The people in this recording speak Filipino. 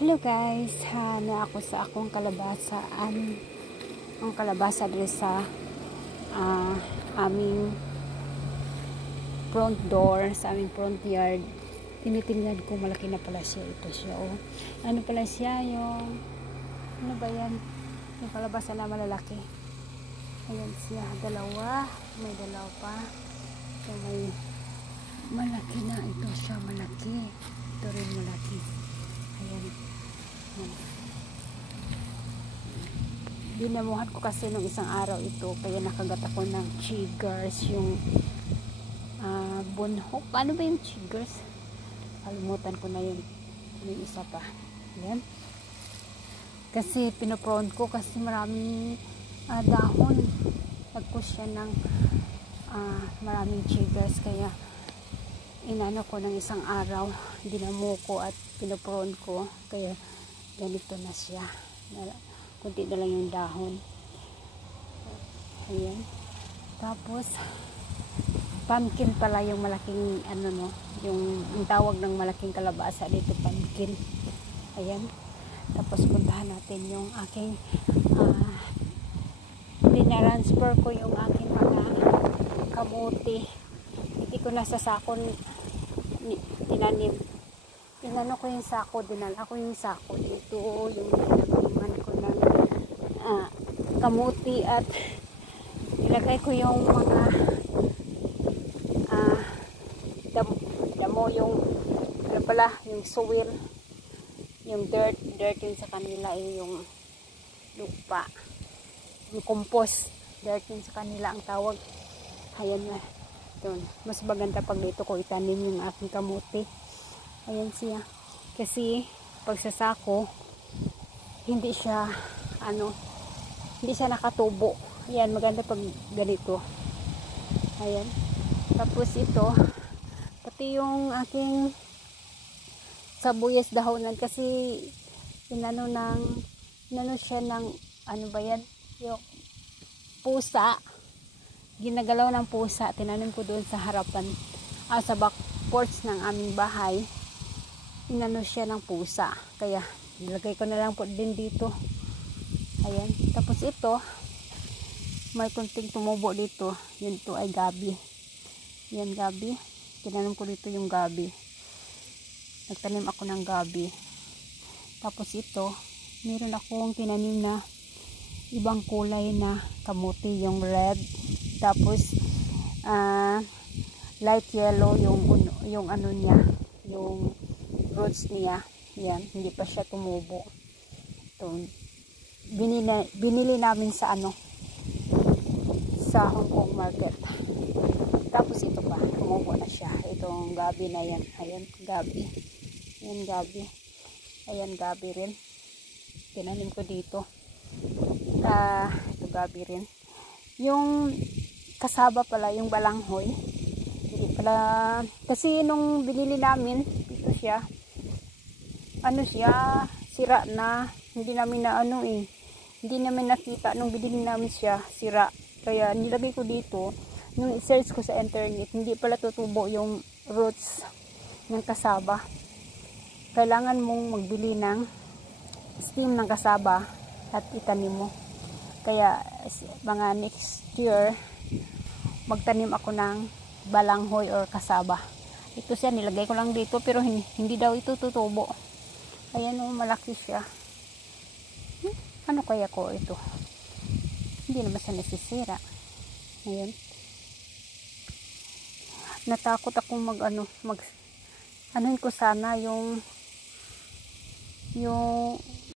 Hello guys, na ako sa akong kalabasa. Ang kalabasa dito sa aming front door, sa aming front yard. Tinitingnan ko, malaki na pala siya. Ito siya, oh. Ano pala siya, ano ba yan? Yung kalabasa na malalaki. Ayan siya, dalawa. May dalawa pa. So, may malaki na. Ito siya, malaki. Ito rin malaki. Ayan. Dinamuhan ko kasi nung isang araw ito, kaya nakagat ako ng chiggers, yung bunhok. Ano ba yung chiggers? Kalimutan ko na yun. Yung isa pa. Ayan. Kasi pinoprone ko kasi maraming dahon. Nagpush siya ng maraming chiggers, kaya inano ko ng isang araw, dinamo ko at pinoprone ko, kaya ganito na siya. Kunti na lang yung dahon. Ayan. Tapos pumpkin pala yung malaking yung tawag ng malaking kalabasa dito, pumpkin. Ayan. Tapos puntahan natin yung aking dinatransfer ko yung aking mga kamuti. Hindi ko nasa sakon tinanim. Inano ko yung sako, dinala ko yung sako dito, yung nilagyan ko ng kamuti, at nilagay ko yung mga damo, yung ano pala, yung soil, yung dirt yun sa kanila, yung lupa, yung compost, dirt yun sa kanila ang tawag. Ayan na. Mas maganda pag dito ko itanim yung aking kamuti. Ayan siya. Kasi pag sa sako, hindi siya nakatubo. Ayan, maganda pag ganito. Ayan. Tapos ito, pati yung aking sabuyas dahonan, kasi inano siya ng ano ba yan? Yung pusa. Ginagalaw ng pusa. Tinanim ko doon sa harapan, sa back porch ng aming bahay. Inano siya ng pusa, kaya nilagay ko na lang po din dito. Ayan. Tapos ito, may kunting tumubo dito. Yun to ay gabi. Yan, gabi. Tinanim ko dito yung gabi. Nagtanim ako ng gabi. Tapos ito, meron akong tinanim na ibang kulay na kamuti, yung red. Tapos light yellow yung ano niya, yung roots niya. Yan, hindi pa siya tumubo. Ito, binili namin sa sa Hong Kong market. Tapos ito pa, tumubo na siya. Itong gabi na yan. Ayan, gabi. Ayan, gabi. Ayan, gabi rin. Tinanim ko dito. Ito gabi rin. Yung kasaba pala, yung balanghoy. Hindi pala, kasi nung binili namin, ito siya, sira na. Hindi namin hindi namin nakita nung binili namin siya, sira. Kaya nilagay ko dito, nung i-search ko sa internet, hindi pala tutubo yung roots ng kasaba. Kailangan mong magbili ng stem ng kasaba at itanim mo. Kaya mga next year, magtanim ako ng balanghoy or kasaba. Ito siya, nilagay ko lang dito, pero hindi daw ito tutubo. Ayan, malaki siya. Ano kaya ko ito? Hindi naman siya nasisira. Ayan. Natakot akong anuhin ko sana yung